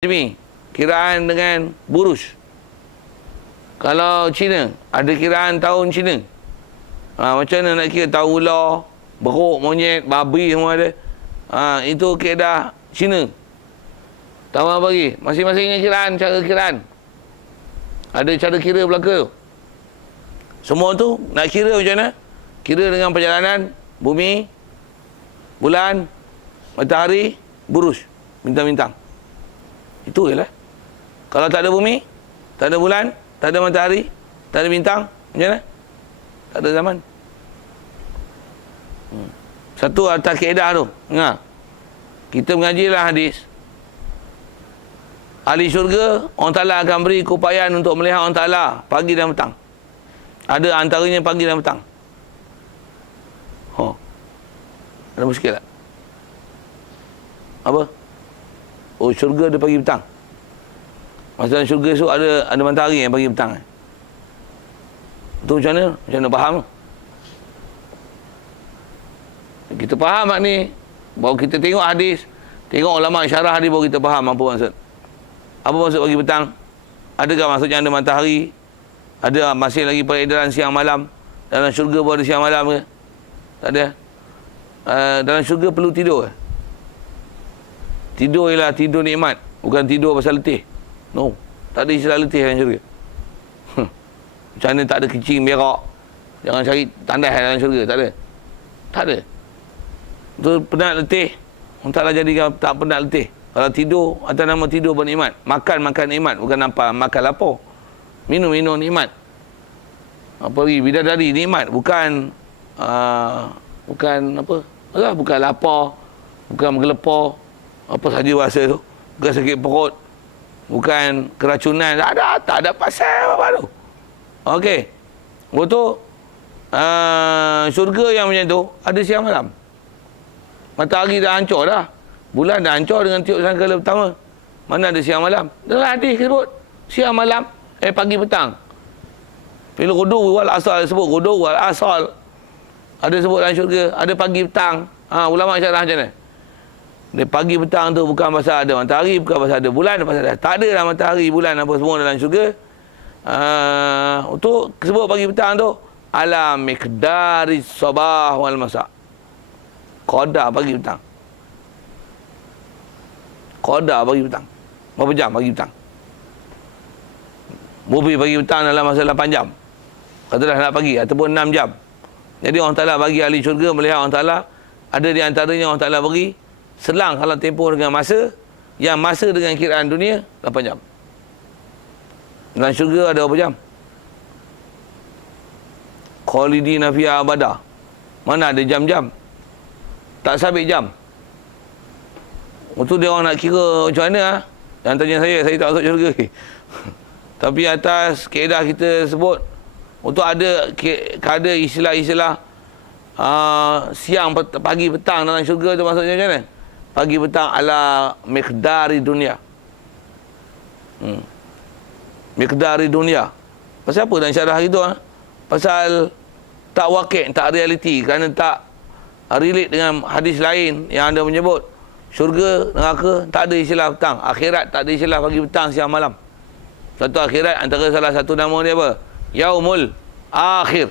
Ni kiraan dengan burus. Kalau Cina ada kiraan tahun Cina. Macam mana nak kira tahu ular, beruk, monyet, babi semua ada. Itu kaedah Cina. Tahu apa lagi? Masing-masing kiraan, cara kiraan. Ada cara kira belaka tu. Semua tu nak kira macam mana? Kira dengan perjalanan bumi, bulan, matahari, burus, bintang-bintang. Itu je lah. Kalau tak ada bumi, tak ada bulan, tak ada matahari, tak ada bintang, macam mana? Tak ada zaman. Satu atas kaedah tu. Kita mengajilah hadis. Ahli syurga, Allah Ta'ala akan beri keupayaan untuk melihat Allah Ta'ala pagi dan petang. Ada antaranya pagi dan petang. Ada muskil tak? Apa? Oh, syurga ada pagi petang. Maksudnya syurga tu ada matahari yang pagi petang. Itu macam mana? Macam mana faham tu? Kita faham ni. Baru kita tengok hadis. Tengok ulama syarah hadis baru kita faham apa maksud. Apa maksud pagi petang? Adakah maksudnya ada matahari? Ada masih lagi peredaran siang malam? Dalam syurga pun ada siang malam ke? Tak ada. Dalam syurga perlu tidur ke? Tidur ialah tidur nikmat. Bukan tidur pasal letih. No. Tak ada istilah letih dalam syurga. Macam mana tak ada kecing berak. Jangan cari tandas dalam syurga. Tak ada. Tak ada. Itu penat letih. Entahlah jadikan tak penat letih. Kalau tidur, atas nama tidur bernikmat. Makan nikmat. Bukan apa makan lapar. Minum nikmat. Apa lagi? Bidadari nikmat. Bukan apa? Bukan lapar. Bukan menggelepar. Apa saja bahasa tu. Bukan sakit perut. Bukan keracunan. Tak ada pasal apa tu. Okey. Betul. Syurga yang macam tu ada siang malam. Matahari dah hancur dah. Bulan dah hancur dengan tiup sangkala pertama. Mana ada siang malam? Dalam hadis sebut siang malam, pagi petang. Bila ghudu wal asal sebut ghudu wal asal. Ada sebut dalam syurga, ada pagi petang. Ulama syarah macam mana? Dari pagi petang tu bukan pasal ada matahari, bukan pasal ada bulan, pasal ada. Tak ada lah matahari, bulan apa semua dalam syurga. Untuk sebut pagi petang tu ala miqdari sabah wal masa. Qadar pagi petang. Qadar pagi petang. Berapa jam pagi petang? Bumi pagi petang dalam masa 8 jam. Katalah nak pagi ataupun 6 jam. Jadi Allah Ta'ala bagi ahli syurga melihat Allah Ta'ala. Ada di antaranya Allah Ta'ala bagi selang kalau tempoh dengan masa. Yang masa dengan kiraan dunia 8 jam. Dalam syurga ada berapa jam? Khalidina fiha abada. Mana ada jam-jam? Tak sabit jam. Itu dia orang nak kira macam mana. Jangan tanya saya tak masuk syurga. Tapi atas kaedah kita sebut, untuk ada istilah-istilah siang, pagi, petang dalam syurga tu maksudnya macam mana? Pagi, petang ala miqdari dunia. Miqdari dunia. Pasal apa dalam syarah itu? Pasal tak wakil, tak realiti. Kerana tak relate dengan hadis lain yang anda menyebut syurga, neraka, tak ada istilah petang. Akhirat tak ada istilah pagi, petang, siang, malam. Satu akhirat antara salah satu nama dia apa? Yaumul Akhir.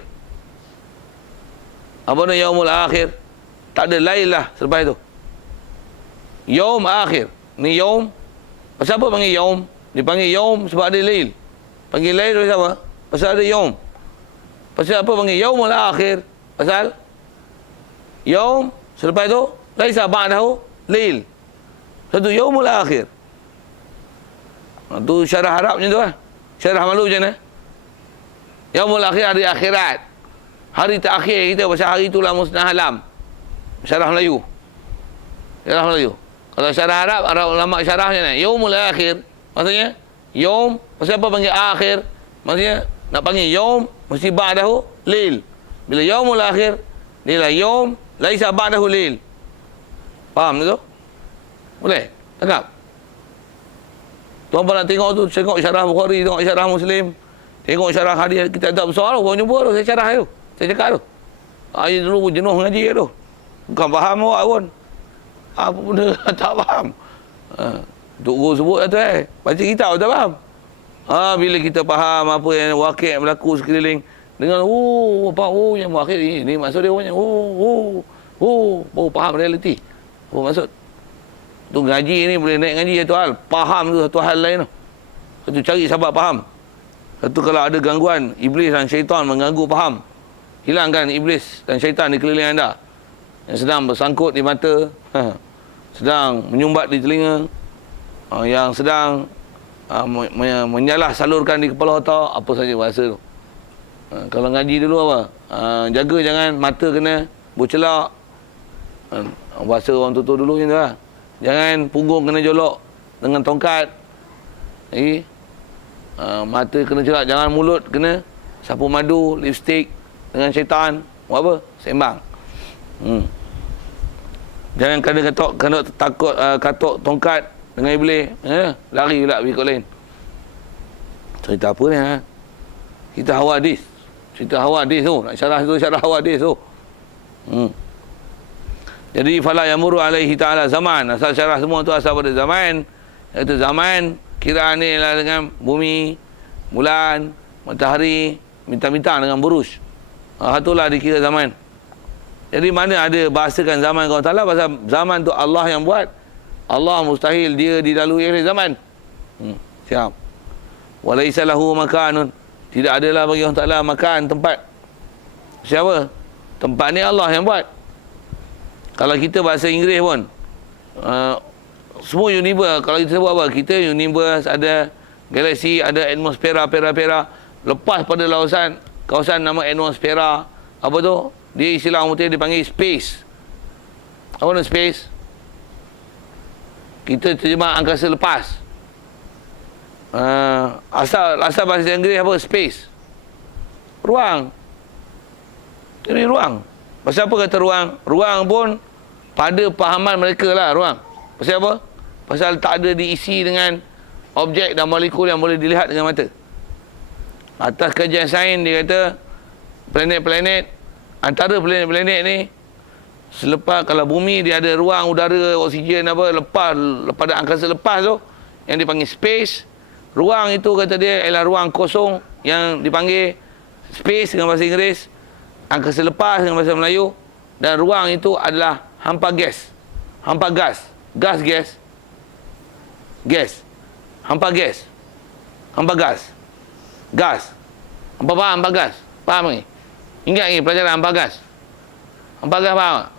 Apa nama Yaumul Akhir? Tak ada lain lah selepas itu. Yaum Akhir. Ni Yaum. Pasal apa panggil Yaum? Dipanggil Yaum sebab ada lail. Panggil lail pasal apa? Pasal ada Yaum. Pasal apa panggil Yaumul Akhir? Pasal Yaum selepas itu laisa ba'dahu lail. Satu Yaumul Akhir. Itu syarah Arab macam tu lah. Syarah malu macam mana? Yaumul Akhir, hari akhirat. Hari terakhir kita pasal hari itulah musnah alam. Syarah Melayu. Syarah Melayu. Kalau syarah Arab, ulama syarah macam mana? Yaumul Akhir. Maksudnya, Yaum, pasal apa panggil akhir? Maksudnya, nak panggil Yaum, mesti ba'dahu lail. Bila Yaumul Akhir, dia lah Yaum, laisa ba'dahu lail. Faham tu? Boleh? Tangkap? Tuan-tuan nak tengok tu, tengok syarah Bukhari, tengok syarah Muslim, tengok syarah hadis, kita tak besar tu, kau jumpa tu, saya syarah tu, saya cakap tu. Ayat dulu jenuh ngaji tu. Bukan faham awak pun. Apa benda tak faham. Tok Guru sebut lah tu baca kitab tak faham. Bila kita faham apa yang wakil berlaku sekeliling, dengan yang wakil ni maksud dia banyak. Baru faham realiti. Apa maksud? Tu ngaji ni boleh naik ngaji satu hal, faham tu satu hal lain tu. Satu cari sebab faham. Satu kalau ada gangguan iblis dan syaitan mengganggu faham, hilangkan iblis dan syaitan di keliling anda yang sedang bersangkut di mata, sedang menyumbat di telinga, yang sedang menyalah salurkan di kepala otak, apa saja bahasa tu. Kalau ngaji dulu apa? Jaga jangan mata kena bercelak. Bahasa orang tutur dulu ni lah. Jangan punggung kena jolok dengan tongkat. Mata kena celak, jangan mulut kena sapu madu, lipstick dengan syaitan. Buat apa? Sembang. Jangan kena takut katuk tongkat dengan iblis. Lari pula pergi kot lain. Cerita apa ni? Kita hawadis. Cerita hawadis tu. Nak syarah tu, syarah hawadis tu. Jadi fala yamuru alaihi ta'ala zaman. Asal syarah semua tu asal pada zaman. Iaitu zaman kiraan ni lah dengan bumi, bulan, matahari, bintang-bintang dengan buruj. Itulah dikira zaman. Jadi mana ada bahasakan zaman kau Ta'ala, pasal zaman tu Allah yang buat. Allah mustahil dia dilalui oleh zaman. Siap. Walaisa lahu makanun. Tidak adalah bagi Allah Ta'ala makan, tempat. Siapa? Tempat ni Allah yang buat. Kalau kita bahasa Inggeris pun, semua universe, kalau kita sebut apa? Kita universe, ada galaksi, ada atmosfera, pera. Lepas pada kawasan nama atmosfera, apa tu? Dia istilah orang putih dipanggil space. Apa nama space? Kita terjemah angkasa lepas. Asal bahasa Inggeris apa? Space. Ruang. Jadi ruang. Pasal apa kata ruang? Ruang pun pada pahaman mereka lah ruang. Pasal apa? Pasal tak ada diisi dengan objek dan molekul yang boleh dilihat dengan mata. Atas kajian sains dia kata planet-planet, antara planet-planet ni, selepas kalau bumi dia ada ruang udara, oksigen apa, lepas pada angkasa lepas tu yang dipanggil space. Ruang itu kata dia ialah ruang kosong yang dipanggil space dengan bahasa Inggeris, angkasa lepas dengan bahasa Melayu, dan ruang itu adalah hampa gas. Hampa gas. Gas. Hampa gas. Hampa gas. Gas. Hampa faham hampa gas? Faham ni? Ingat ni pelajaran hampa gas. Hampa gas faham tak?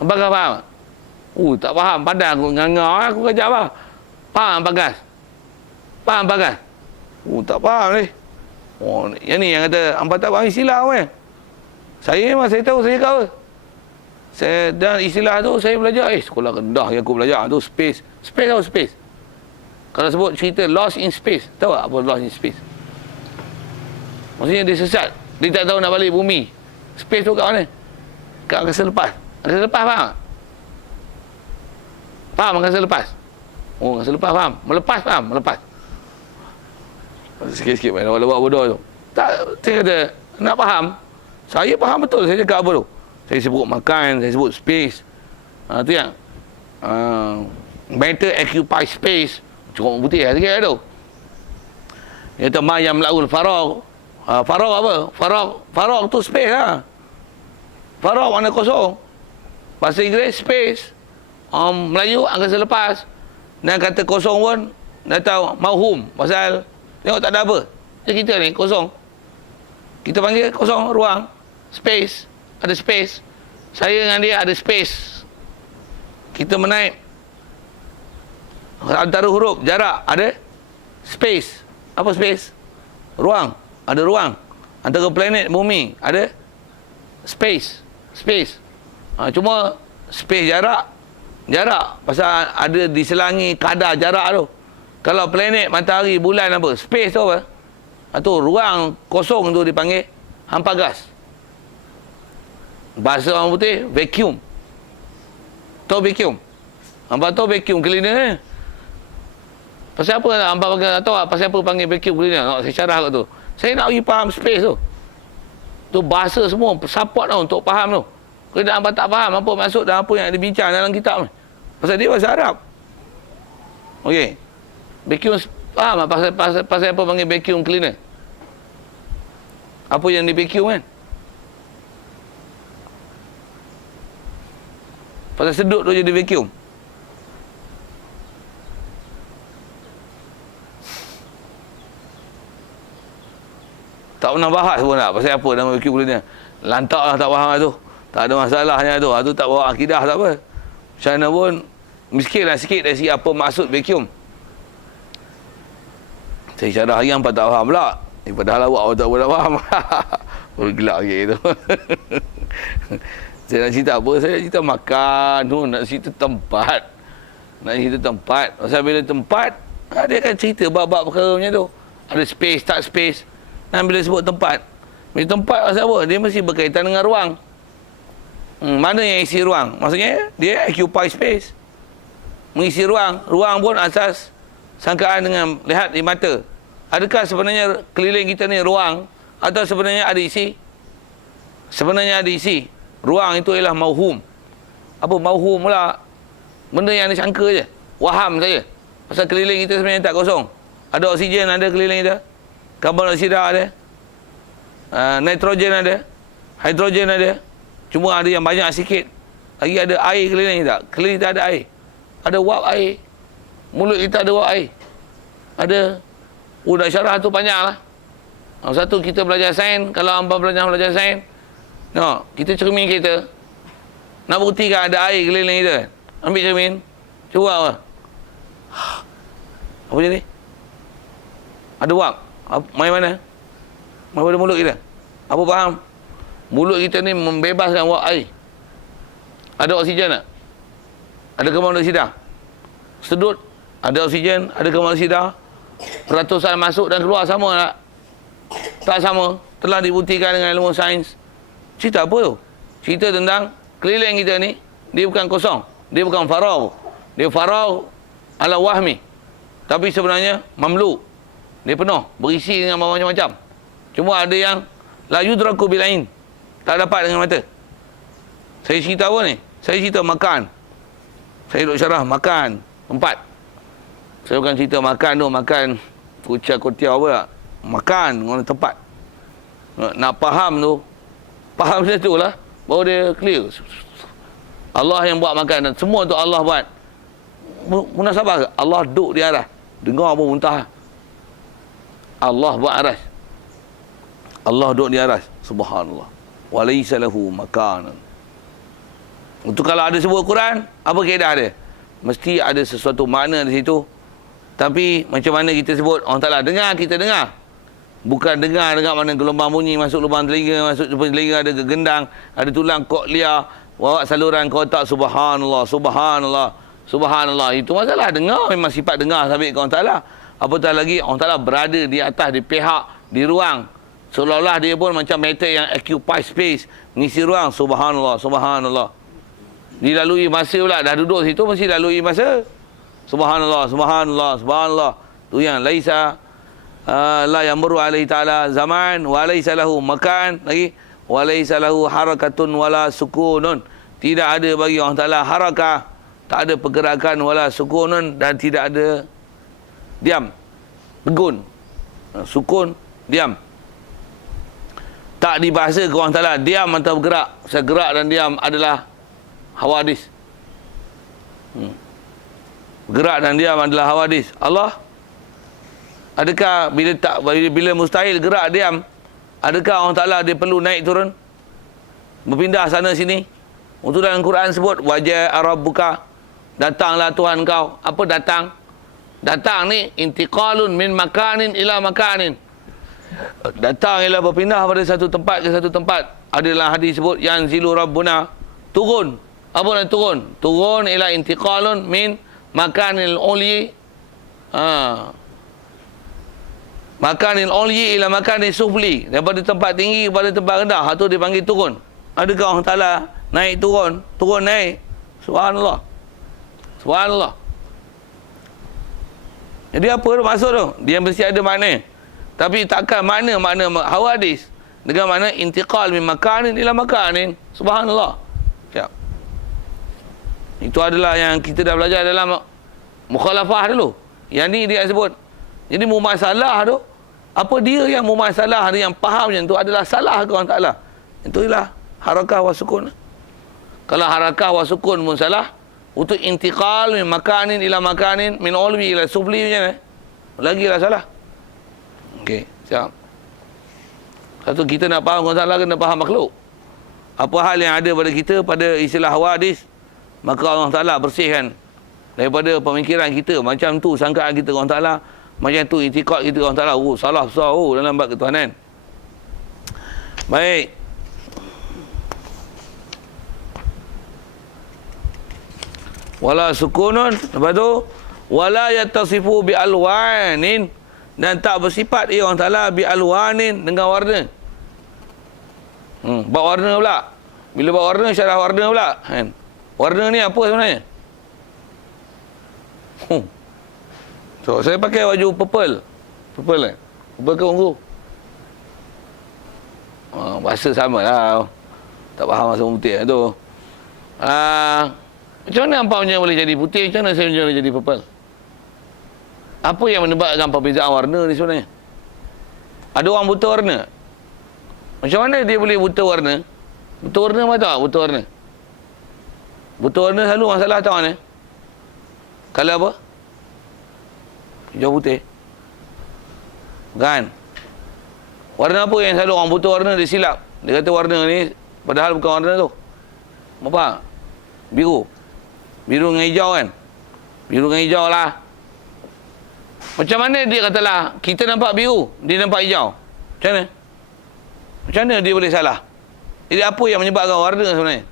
Hampa gas faham tak? Tak faham. Padahal aku ngangau aku kejap apa? Faham hampa gas? Faham hampa gas? Tak faham ni. Yang ni yang kata hampa tak faham istilah apa? Saya memang saya tahu saya kau. Dan istilah tu saya belajar sekolah rendah yang aku belajar tu space. Space atau space? Kalau sebut cerita lost in space, tahu tak apa lost in space? Maksudnya dia sesat, dia tak tahu nak balik bumi. Space tu kat mana? Kat angkasa lepas. Angkasa lepas faham tak? Faham angkasa lepas? Angkasa lepas faham? Melepas faham? Melepas. Sikit-sikit main lawak bodoh tu. Tak, saya kata nak faham. Saya faham betul saya cakap apa tu. Saya sebut makan, saya sebut space. Tu yang matter occupy space. Cukup putih lah sikit tu. Dia kata ma yang melaul farag. Farag apa? Farag tu space lah. Farag makna kosong. Bahasa Inggeris space. Melayu angkasa lepas. Dan kata kosong pun dah tahu mauhum. Pasal tengok tak ada apa. Jadi kita ni kosong. Kita panggil kosong ruang. Space. Ada space. Saya dengan dia ada space. Kita menaik antara huruf, jarak, ada space. Apa space? Ruang. Ada ruang. Antara planet bumi ada space. Cuma space jarak pasal ada diselangi kadar jarak tu. Kalau planet, matahari, bulan apa, space tu apa? Itu ruang kosong tu dipanggil hampa gas. Bahasa orang putih vacuum. Tahu vacuum? Hampa tahu vacuum cleaner ni. Pasal apa hampa panggil, tahu tak pasal apa panggil vacuum cleaner? Saya syarah kat tu. Saya nak pergi faham space tu. Tu bahasa semua support tau untuk faham tu. Kalau hampa tak faham apa maksud dan apa yang dibincang dalam kitab ni. Pasal dia bahasa Arab. Okey. Vacuum, faham tak pasal apa panggil vacuum cleaner? Apa yang di vacuum kan? Pasal sedut tu jadi vacuum. Tak pernah bahas pun tak pasal apa nama vacuum cleaner. Lantak lah, tak faham lah tu. Tak ada masalahnya tu. Tu tak bawa akidah tak apa. Macam mana pun miskin lah sikit dari segi apa maksud vacuum. Saya syarah harian pun tak faham pula. Padahal awak tak boleh faham. Baru gelak lagi tu. Saya nak cerita apa? Saya nak cerita makan tu. Nak cerita tempat. Nak cerita tempat. Pasal bila tempat, dia akan cerita bab-bab perkara macam tu. Ada space, tak space. Dan bila sebut tempat, bila tempat pasal apa? Dia mesti berkaitan dengan ruang. Mana yang isi ruang? Maksudnya, dia occupy space. Mengisi ruang. Ruang pun asas sangkaan dengan lihat di mata. Adakah sebenarnya keliling kita ni ruang atau sebenarnya ada isi? Sebenarnya ada isi. Ruang itu ialah mauhum. Apa mauhum pula? Benda yang disangka je. Waham saja. Pasal keliling kita sebenarnya tak kosong. Ada oksigen ada keliling kita. Karbon dioksida ada. Nitrogen ada. Hidrogen ada. Cuma ada yang banyak sikit. Lagi ada air keliling kita. Keliling kita ada air. Ada wap air. Mulut kita ada wap air. Ada. Nak syarah tu panjang lah. Satu kita belajar sains. Kalau hangpa belajar sains, no, kita cermin kita. Nak buktikan ada air keliling kita. Ambil cermin. Cuba apa? Apa jadi? Ada wap. Main mana? Main pada mulut kita. Apa faham? Mulut kita ni membebaskan wap air. Ada oksigen tak? Ada karbon dioksida? Sedut. Ada oksigen, ada karbon dioksida. Peratusan masuk dan keluar sama tak? Tak sama. Telah dibuktikan dengan ilmu sains. Cerita apa tu? Cerita tentang keliling kita ni, dia bukan kosong. Dia bukan faragh. Dia faragh ala wahmi. Tapi sebenarnya mamlu. Dia penuh, berisi dengan macam-macam. Cuma ada yang la yudraku bil ain. Tak dapat dengan mata. Saya cerita apa ni? Saya cerita makan. Saya duk syarah makan. 4. Saya bukan cerita makan tu, makan kucai kotiau apa tak? Makan dengan tempat. Nak faham tu, faham macam tu lah, baru dia clear. Allah yang buat makan dan semua tu Allah buat. Munasabah ke? Allah duduk di atas. Dengar pun muntah. Allah buat aras. Allah duduk di aras. Subhanallah. Walaysa lahu makanan. Untuk kalau ada sebut Quran, apa kaedah dia? Mesti ada sesuatu makna di situ. Tapi macam mana kita sebut? Orang Ta'ala dengar, kita dengar. Bukan dengar mana gelombang bunyi masuk lubang telinga, masuk lubang telinga ada gendang, ada tulang koklia, bawa saluran ke otak. Subhanallah, subhanallah, subhanallah. Itu masalah. Dengar memang sifat dengar sampai ke orang Ta'ala. Apatah lagi orang Ta'ala berada di atas, di pihak, di ruang. Seolah-olah dia pun macam matter yang occupy space, mengisi ruang. Subhanallah, subhanallah. Dilalui masa pula, dah duduk situ mesti lalui masa. Subhanallah, subhanallah, subhanallah. Tu yang laisa la yamuru alaihi ta'ala zaman wa laisa lahu makan lagi wa laisa lahu harakatun wala sukunun. Tidak ada bagi Allah Ta'ala harakah, tak ada pergerakan, wala sukunun, dan tidak ada diam, tegun. Sukun, diam. Tak dibahasa ke Allah Ta'ala diam atau bergerak. Saya gerak dan diam adalah hawadis. Gerak dan diam adalah hawadis. Allah, adakah bila mustahil gerak diam, adakah Allah Ta'ala dia perlu naik turun, berpindah sana sini? Untuk dalam Quran sebut wajah rabbuka, datanglah Tuhan kau. Apa datang? Datang ni intiqalun min makanin ila makanin. Datang ialah berpindah pada satu tempat ke satu tempat. Adalah hadis sebut yanzilu rabbuna, turun. Apa nak turun? Turun ialah intiqalun min makanil ulyi, makanil ulyi ila makanil sufli, daripada tempat tinggi kepada tempat rendah. Itu dipanggil turun. Adakah Allah Ta'ala naik turun, turun naik? Subhanallah, subhanallah. Jadi apa maksud tu? Dia mesti ada makna. Tapi takkan makna hawadis dengan makna intiqal min makanin ila makanin. Subhanallah. Siap. Itu adalah yang kita dah belajar dalam Mukhalafah dulu. Yang ni dia sebut. Jadi mumasalah tu, apa dia yang mumasalah, dia yang faham yang tu adalah salah ke orang Ta'ala. Itu ialah harakah wa sukun. Kalau harakah wa sukun pun salah, untuk intiqal min makanin ila makanin, min ulwi ila sufli macam mana? Lagilah salah. Okey, siap. Satu, kita nak faham orang Ta'ala, kena faham makhluk. Apa hal yang ada pada kita, pada istilah hadis, maka Allah Ta'ala bersihkan daripada pemikiran kita. Macam tu sangkaan kita orang Ta'ala, macam tu itikad kita orang Ta'ala. Salah besar dalam bab ketuhanan. Baik. Wala sukunun, lepas tu wala yattasifu bi alwanin, dan tak bersifat ia orang Ta'ala bi alwanin, dengan warna. Bab warna pula. Bila bab warna, syarah warna pula kan. Warna ni apa sebenarnya? So, saya pakai baju purple. Purple kan? Purple ke ungu? Bahasa sama lah. Tak faham bahasa putih tu. Macam mana ampaunya boleh jadi putih? Macam mana saya boleh jadi purple? Apa yang menyebabkan perbezaan warna ni sebenarnya? Ada orang buta warna. Macam mana dia boleh buta warna? Buta warna apa tak? Buta warna. Buta warna selalu masalah tahu mana? Kalau apa? Hijau putih. Bukan. Warna apa yang selalu orang buta warna dia silap? Dia kata warna ni padahal bukan warna tu. Apa? Biru. Biru dengan hijau kan? Biru dengan hijau lah. Macam mana dia katalah kita nampak biru, dia nampak hijau? Macam mana? Macam mana dia boleh salah? Jadi apa yang menyebabkan warna sebenarnya?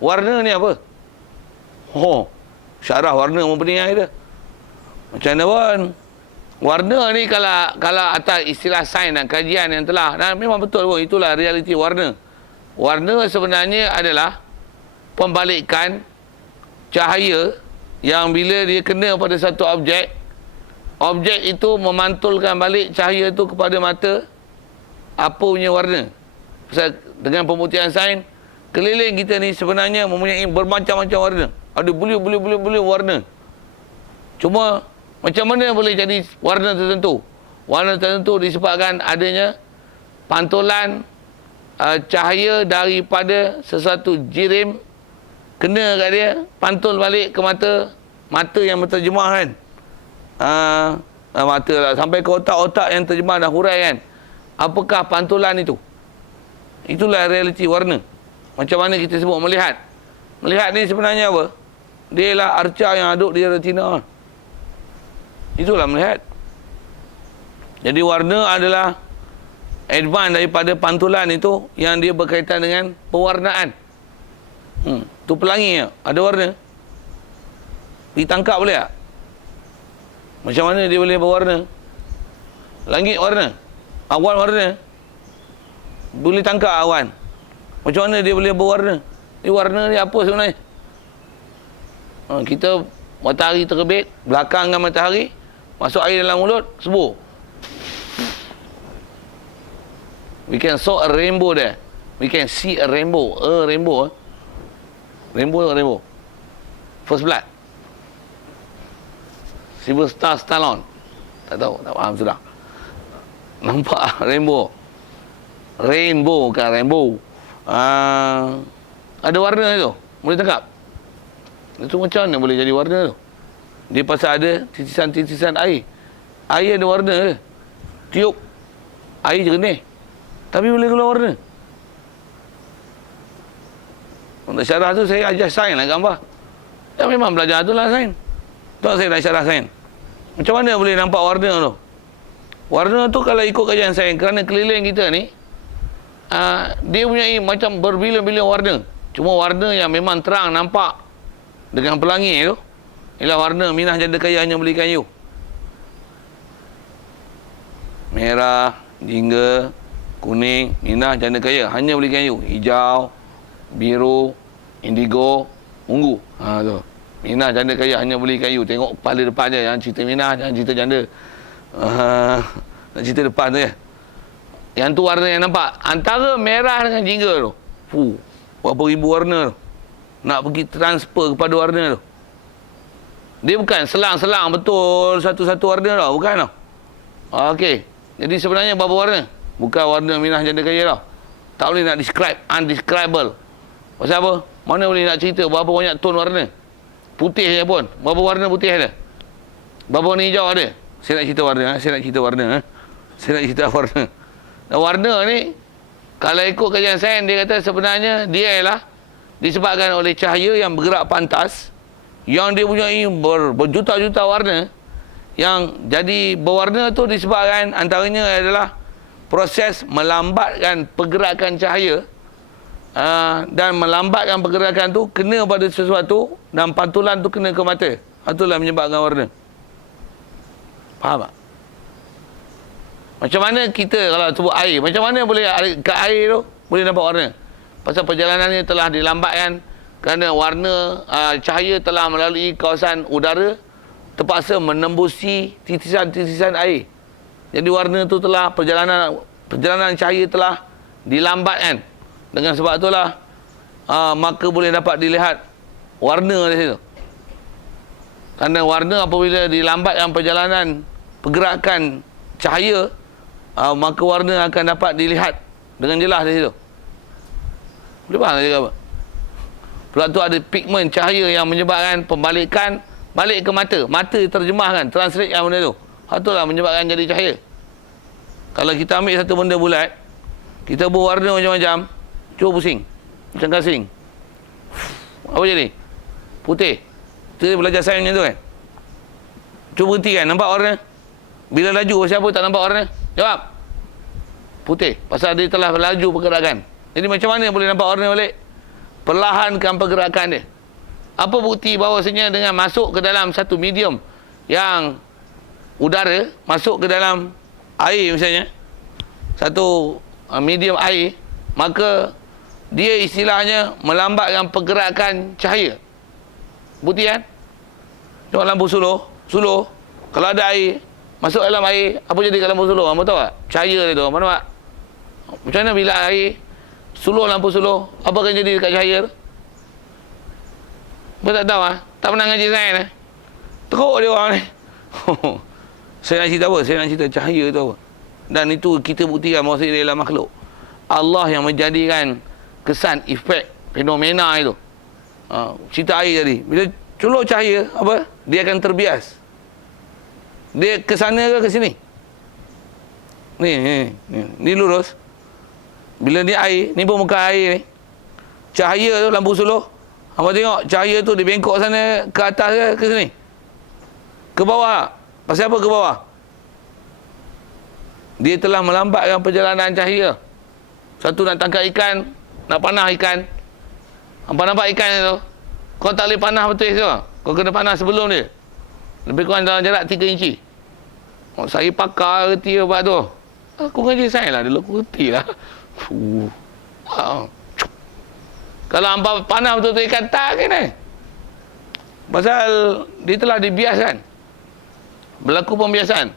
Warna ni apa? Syarah warna mempunyai dia. Macam mana pun? Warna ni kalau atas istilah sains dan kajian yang telah, dan memang betul pun, itulah realiti warna. Warna sebenarnya adalah pembalikan cahaya yang bila dia kena pada satu objek, objek itu memantulkan balik cahaya itu kepada mata apa punya warna. Dengan pembuktian sains, keliling kita ni sebenarnya mempunyai bermacam-macam warna. Ada bulu warna. Cuma macam mana boleh jadi warna tertentu? Warna tertentu disebabkan adanya pantulan cahaya daripada sesuatu jirim kena kat dia, pantul balik ke mata yang berterjemah kan. Mata lah, sampai ke otak yang terjemah dan hurai kan. Apakah pantulan itu? Itulah realiti warna. Macam mana kita sebut melihat. Melihat ni sebenarnya apa? Dia lah arca yang aduk di retina. Itulah melihat. Jadi warna adalah advance daripada pantulan itu yang dia berkaitan dengan pewarnaan. Tu pelangi ada warna. Ditangkap boleh tak? Macam mana dia boleh berwarna? Langit warna. Awan warna. Boleh tangkap awan. Macam mana dia boleh berwarna? Ni warna ni apa sebenarnya? Kita matahari terbit, belakangkan matahari, masuk air dalam mulut, sebur. We can saw a rainbow there. We can see a rainbow. A rainbow. Rainbow. First blood. Silver Star Stallone. Tak tahu, tak faham sudah. Nampak rainbow. Rainbow kan rainbow. Ada warna tu. Boleh tangkap. Itu macam mana boleh jadi warna tu? Dia pasal ada titisan-titisan air. Air ada warna ke? Tiup air jernih, tapi boleh keluar warna. Untuk syarah tu saya ajar sains lah gambar. Ya memang belajar tu lah sains. Tu saya nak syarah sains. Macam mana boleh nampak warna tu? Warna tu kalau ikut kajian sains, kerana keliling kita ni dia punya macam berbilion-bilion warna. Cuma warna yang memang terang nampak dengan pelangi tu ialah warna minah janda kaya hanya beli kayu. Merah, jingga, kuning, minah janda kaya hanya beli kayu. Hijau, biru, indigo, ungu. Tu. Minah janda kaya hanya beli kayu. Tengok kepala depan je. Jangan cerita minah, jangan cerita janda. Nak cerita depan tu ya. Yang tu warna yang nampak. Antara merah dengan jingga tu. Berapa ribu warna tu. Nak pergi transfer kepada warna tu. Dia bukan selang-selang betul satu-satu warna tau. Bukan tau. Okey. Jadi sebenarnya berapa warna? Bukan warna minah janda kaya tau. Tak boleh nak describe. Undescribable. Pasal apa? Mana boleh nak cerita berapa banyak tone warna? Putih je pun. Berapa warna putih ada? Berapa warna hijau ada? Saya nak cerita warna. Saya nak cerita warna. Saya nak cerita warna. Dan warna ni, kalau ikut kajian sains, dia kata sebenarnya dia ialah disebabkan oleh cahaya yang bergerak pantas, yang dia punya berjuta-juta warna, yang jadi berwarna tu disebabkan antaranya adalah proses melambatkan pergerakan cahaya, dan melambatkan pergerakan tu kena pada sesuatu dan pantulan tu kena ke mata. Itulah menyebabkan warna. Faham tak? Macam mana kita kalau sebut air, macam mana boleh kat air tu boleh nampak warna? Pasal perjalanannya telah dilambatkan kerana warna cahaya telah melalui kawasan udara terpaksa menembusi titisan-titisan air. Jadi warna tu telah perjalanan cahaya telah dilambatkan. Dengan sebab itulah maka boleh dapat dilihat warna di situ. Kerana warna apabila dilambatkan perjalanan pergerakan cahaya, maka warna akan dapat dilihat dengan jelas di situ. Boleh faham tak apa? Sebab tu ada pigmen cahaya yang menyebabkan pembalikan balik ke mata. Mata terjemahkan, translate yang benda tu. Itulah menyebabkan jadi cahaya. Kalau kita ambil satu benda bulat, kita berwarna macam-macam, cuba pusing. Macam gasing. Apa jadi? Putih. Kita belajar sains macam tu kan? Cuba berhenti kan, nampak warna? Bila laju, siapa tak nampak warna? Jawab. Putih. Pasal dia telah laju pergerakan. Jadi macam mana boleh nampak warna balik? Perlahankan pergerakan dia. Apa bukti bahawasanya dengan masuk ke dalam satu medium yang udara, masuk ke dalam air misalnya, satu medium air, maka dia istilahnya melambatkan pergerakan cahaya. Bukti kan? Tengok lampu suluh. Kalau ada air, masuk dalam air, apa jadi kat lampu suluh? Apa tahu tak? Cahaya dia tu. Mana tak? Macam mana bila air lampu suluh, apa akan jadi dekat cahaya tu? Apa tak tahu ah? Tak pernah ngaji sains eh? Teruk dia orang ni. Saya nak cerita apa? Saya nak cerita cahaya tu apa? Dan itu kita buktikan bahawa dia adalah makhluk Allah yang menjadikan kesan, efek, fenomena itu. Cerita air tadi, bila colok cahaya, apa? Dia akan terbias. Dia ke sana ke ke sini? Ni lurus. Bila ni air, ni pun muka air ni. Cahaya tu lampu suluh. Apa tengok cahaya tu dia bengkok sana ke atas ke ke sini? Ke bawah. Pasal apa ke bawah? Dia telah melambatkan perjalanan cahaya. Satu nak tangkap ikan, nak panah ikan. Hampa nampak ikan tu? Kau tak boleh panah betul tu. Kau kena panah sebelum dia. Lebih kurang dalam jarak 3 inci. Saya pakar reti buat tu. Aku ngaji sains lah dulu, aku reti lah. Kalau hampa panah betul-betul ikan, tak kena. Pasal dia telah dibiaskan. Berlaku pembiasan.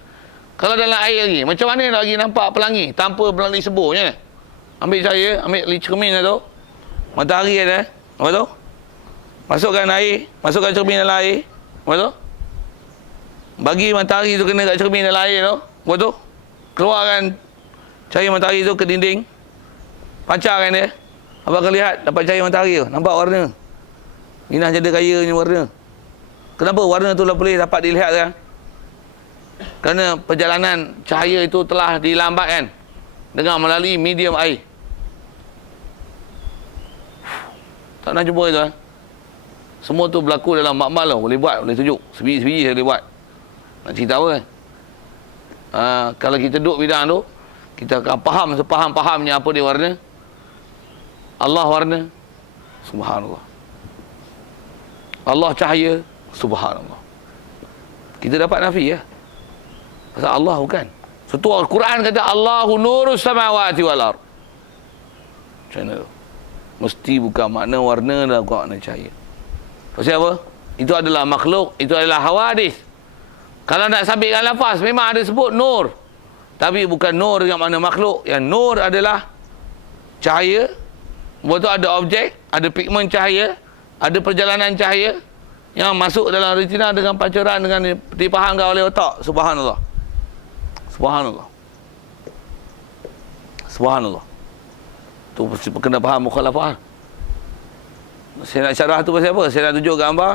Kalau dalam air lagi, macam mana nak lagi nampak pelangi tanpa melalui sebur je? Ambil cahaya, ambil cermin tu. Matahari ada. Apa tu? Masukkan air, masukkan cermin dalam air. Apa tu? Bagi matahari tu kena kat cermin dalam air tu. Apa tu? Keluarkan cahaya matahari tu ke dinding. Pancarkan dia. Apa akan lihat? Dapat cahaya matahari tu. Nampak warna. Minah janda kaya ni warna. Kenapa warna tu boleh dapat dilihat kan? Kerana perjalanan cahaya itu telah dilambatkan dengan melalui medium air. Tak nak jumpa itu kan? Semua tu berlaku dalam makmal lah. Boleh buat, boleh tunjuk. Sebiji-sebiji saya boleh buat. Nak cerita apa kan? Kalau kita duduk bidang tu, kita akan faham sepaham-pahamnya apa dia warna. Allah warna. Subhanallah. Allah cahaya. Subhanallah. Kita dapat nafi ya. Pasal Allah bukan. Setu Al-Quran kata Allahu nurus samawati wal ard. Macam mana tu? Mesti bukan makna warna dan bukan makna cahaya. Pasal apa? Itu adalah makhluk, itu adalah hawadis. Kalau nak sabitkan lafaz, memang ada sebut nur. Tapi bukan nur yang makna makhluk. Yang nur adalah cahaya. Lepas tu ada objek, ada pigmen cahaya, ada perjalanan cahaya. yang masuk dalam retina dengan pancaran dengan dipahamkan oleh otak. Subhanallah. Subhanallah. Subhanallah. Tu kena faham mukhalafah. Saya nak syarah tu pasal apa? Saya nak tunjuk gambar.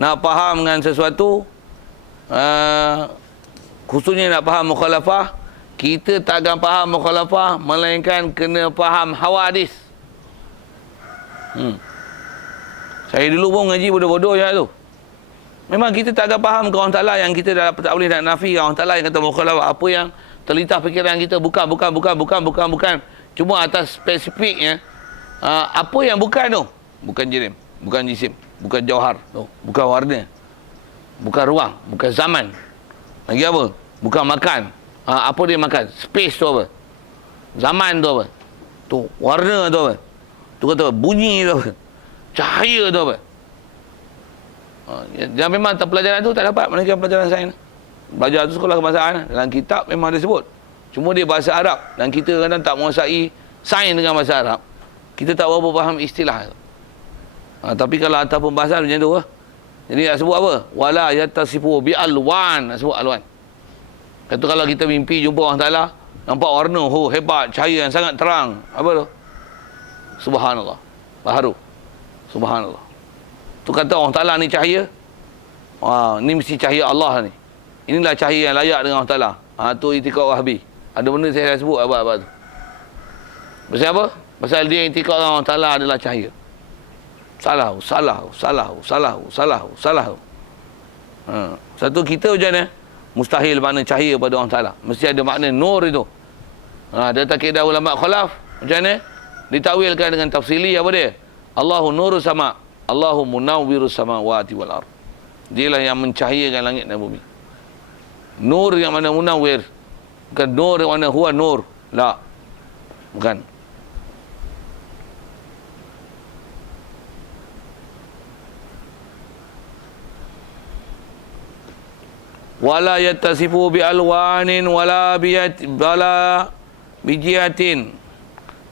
Nak faham dengan sesuatu, khususnya nak faham mukhalafah, kita tak akan faham mukhalafah melainkan kena faham hawadis. Saya dulu pun ngaji bodoh-bodoh je tu. Memang kita tak akan faham ke Allah Ta'ala yang kita tak boleh nak nafi Allah Ta'ala yang kata mukhalafah. Apa yang terlintas fikiran kita bukan. Cuma atas spesifiknya, apa yang bukan tu? Bukan jirim, bukan jisim, bukan jauhar, bukan warna, bukan ruang, bukan zaman. Lagi apa? Bukan makan. Apa dia makan? Space tu apa? Zaman tu apa? Tu warna tu apa? Tu kata apa? Bunyi tu apa? Cahaya tu apa? Dan memang pelajaran tu tak dapat melainkan pelajaran sains. Belajar tu sekolah kebangsaan. Dalam kitab memang ada sebut. Cuma dia bahasa Arab. Dan kita kadang tak menguasai sains dengan bahasa Arab. Kita tak berapa faham istilah. Tapi kalau atas pembahasan macam tu. Jadi nak sebut apa? Wala yatasifu bi'alwan. Nak sebut alwan. Kata kalau kita mimpi jumpa Allah Ta'ala. Nampak warna. Hebat. Cahaya yang sangat terang. Apa tu? Subhanallah. Baharu. Subhanallah. Tu kata Allah Ta'ala ni cahaya. Ni mesti cahaya Allah ni. Inilah cahaya yang layak dengan Allah Ta'ala. Tu itikad Wahhabi. Ada benda saya dah sebut apa-apa tu. Pasal apa? Pasal dia itikad Allah Ta'ala adalah cahaya. Salah. Satu kita macam mana? Mustahil makna cahaya pada Allah Ta'ala. Mesti ada makna nur itu. Dia tak kira ulama khalaf. Macam mana? Ditakwilkan dengan tafsili apa dia? Allahu nuru sama. Allahu munawwiru samawati wal ard. Dialah yang mencahayakan langit dan bumi. Nur yang mana munawwir. Bukan nur yang mana huwa nur. La. Bukan. Wala yattasifu bi alwanin wala bijihatin.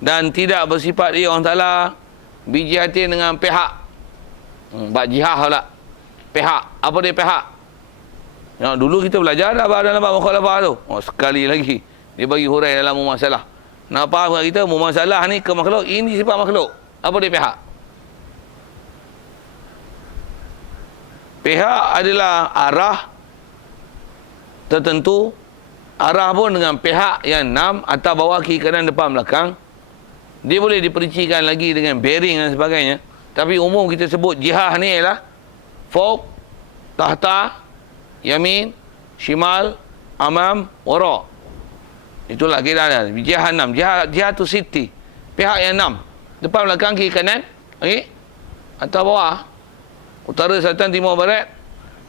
Dan tidak bersifat dia Allah Ta'ala bijihatin dengan pihak. Bak jihah pula. Pihak. Apa dia pihak? Yang dulu kita belajar dalam bab mukhalafah tu. Sekali lagi dia bagi hurai dalam mumasalah. Nak faham kat kita mumasalah ni ke makhluk, ini sifat makhluk. Apa dia pihak? Pihak adalah arah tertentu. Arah pun dengan pihak yang enam, atas bawah kiri kanan depan belakang. Dia boleh diperincikan lagi dengan bearing dan sebagainya. Tapi umum kita sebut jihah ni ialah fawq, tahta, yamin, shimal, amam, wara. Itulah kira dia. Jihah 6. Jihah tu siti. Pihak yang 6. Depan belakang kiri kanan. Okey. Atas bawah. Utara, selatan, timur, barat.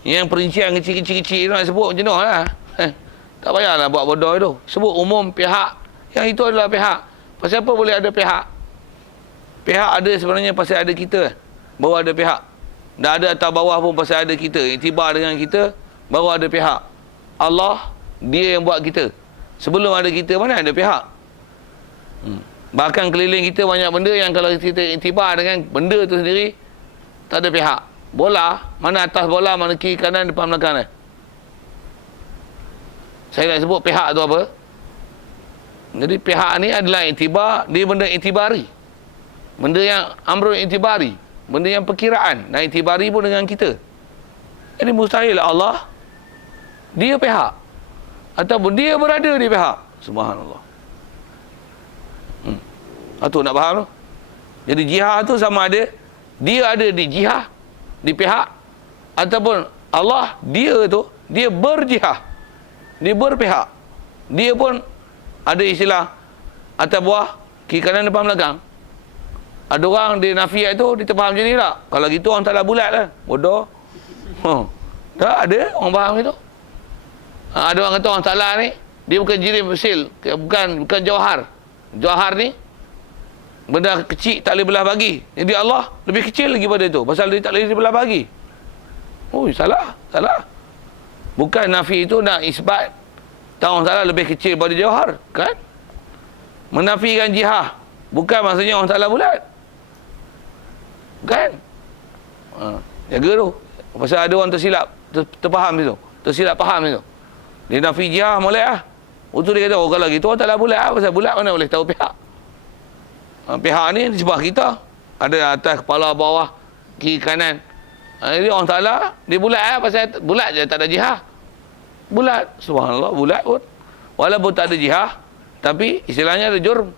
Yang perincian kecil-kecil nak sebut macam tu lah. Tak payahlah buat bodoh itu. Sebut umum pihak. Yang itu adalah pihak. Pasal apa boleh ada pihak? Pihak ada sebenarnya pasal ada kita. Baru ada pihak. Dah ada atas bawah pun pasal ada kita. Iktibar dengan kita, baru ada pihak. Allah, dia yang buat kita. Sebelum ada kita, mana ada pihak? Bahkan keliling kita banyak benda yang kalau kita iktibar dengan benda tu sendiri, tak ada pihak. Bola, mana atas bola, mana kiri kanan, depan belakang. Saya nak sebut pihak tu apa? Jadi pihak ni adalah iktibar, dia benda iktibari. Benda yang amrul iktibari. Benda yang perkiraan. Dan iktibari pun dengan kita. Jadi mustahil Allah, dia pihak. Ataupun dia berada di pihak. Subhanallah. Itu nak faham tu? Jadi jihad tu sama ada dia ada di jihad, di pihak, ataupun Allah, dia tu, dia berjihad, dia berpihak. Dia pun ada istilah atas bawah, kiri kanan, depan belakang. Ada orang dia nafiat tu, dia terfaham macam ni tak? Kalau gitu orang taklah bulat lah. Bodoh. Tak ada orang faham itu. Ada orang kata orang Ta'ala ni, dia bukan jirim bersil, bukan jauhar. Jauhar ni benda kecil tak boleh belah bagi. Jadi Allah lebih kecil lagi pada itu. Pasal dia tak boleh belah bagi. Salah. Bukan nafi itu nak isbat Allah Ta'ala lebih kecil pada jauhar, kan? Menafikan jihah bukan maksudnya Allah Ta'ala bulat, kan? Jaga tu. Pasal ada orang tersilap, terfaham itu. Tersilap faham itu. Dia nafi jihah molek lah. Untuk dia kata, oh kalau gitu orang taklah bulat lah. Pasal bulat mana boleh tahu pihak. Pihak ni di sebelah kita. Ada atas, kepala, bawah, kiri, kanan. Jadi orang taklah, dia bulat lah. Pasal bulat je, tak ada jihah. Bulat. Subhanallah, bulat pun. Walaupun tak ada jihah, tapi istilahnya ada jurm.